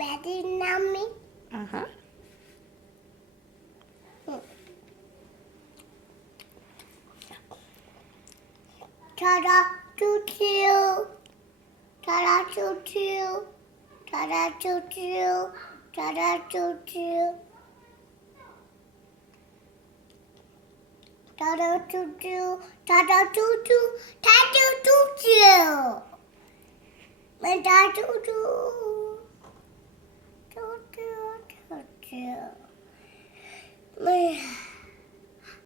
Very nummy. Ajá. Ta-da, choo-choo. Ta-da, choo-choo. Ta-da, choo-choo. Ta-da, choo-choo. Ta-da, choo-choo. Ta-da, choo-choo. Ta-da, choo-choo. Ta-da, choo-choo. Choo-choo, choo-choo.